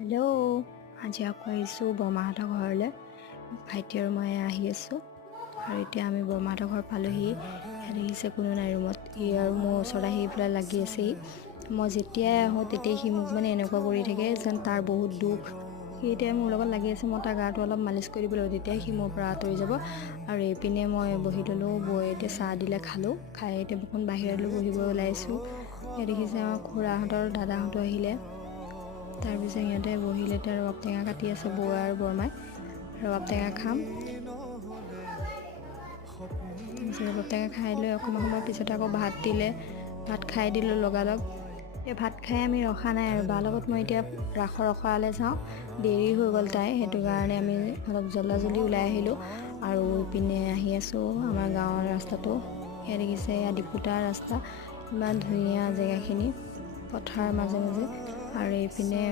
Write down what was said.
Hello', আজি আকৌ আহিছোঁ বৰমাহঁতৰ ঘৰলৈ। ভাইটি আৰু মই আহি আছোঁ আৰু এতিয়া আমি বৰমাহঁতৰ ঘৰ পালোহি। দেখিছে কোনো নাই ৰুমত। ই আৰু মোৰ ওচৰত আহি পেলাই লাগি আছেহি। মই যেতিয়াই আহোঁ তেতিয়াই সি মোক মানে এনেকুৱা কৰি থাকে যেন তাৰ বহুত দুখ। সি এতিয়া মোৰ লগত লাগি আছে, মই তাৰ গাটো অলপ মালিচ কৰি দিব লাগিব, তেতিয়াই সি মোৰ পৰা আঁতৰি যাব। আৰু এইপিনে মই বহি ল'লোঁ, বৈ এতিয়া চাহ দিলে খালোঁ। খাই এতিয়া অকণ বাহিৰলৈ বহিব ওলাইছোঁ। এতিয়া দেখিছে আমাৰ খুৰাহঁতৰ দাদাহঁতো আহিলে। তাৰপিছত সিহঁতে বহিলে, এতিয়া ৰবাব টেঙা কাটি আছে বৌ আৰু বৰমাই। ৰবাব টেঙা খাম। তাৰপিছত ৰবাব টেঙা খাই লৈ অকণমান সময় পিছতে আকৌ ভাত দিলে। ভাত খাই দিলোঁ লগালগ। এতিয়া ভাত খাই আমি ৰখা নাই আৰু বাৰ লগত মই এতিয়া ৰাসৰ ৰখালৈ যাওঁ। দেৰি হৈ গ'ল তাই, সেইটো কাৰণে আমি অলপ জল্দি ওলাই আহিলোঁ। আৰু ইপিনে আহি আছোঁ আমাৰ গাঁৱৰ ৰাস্তাটো। সেয়া দেখিছে, এয়া ডিপুতাৰ ৰাস্তা। ইমান ধুনীয়া জেগাখিনি, পথাৰৰ মাজে মাজে। আৰু এইপিনে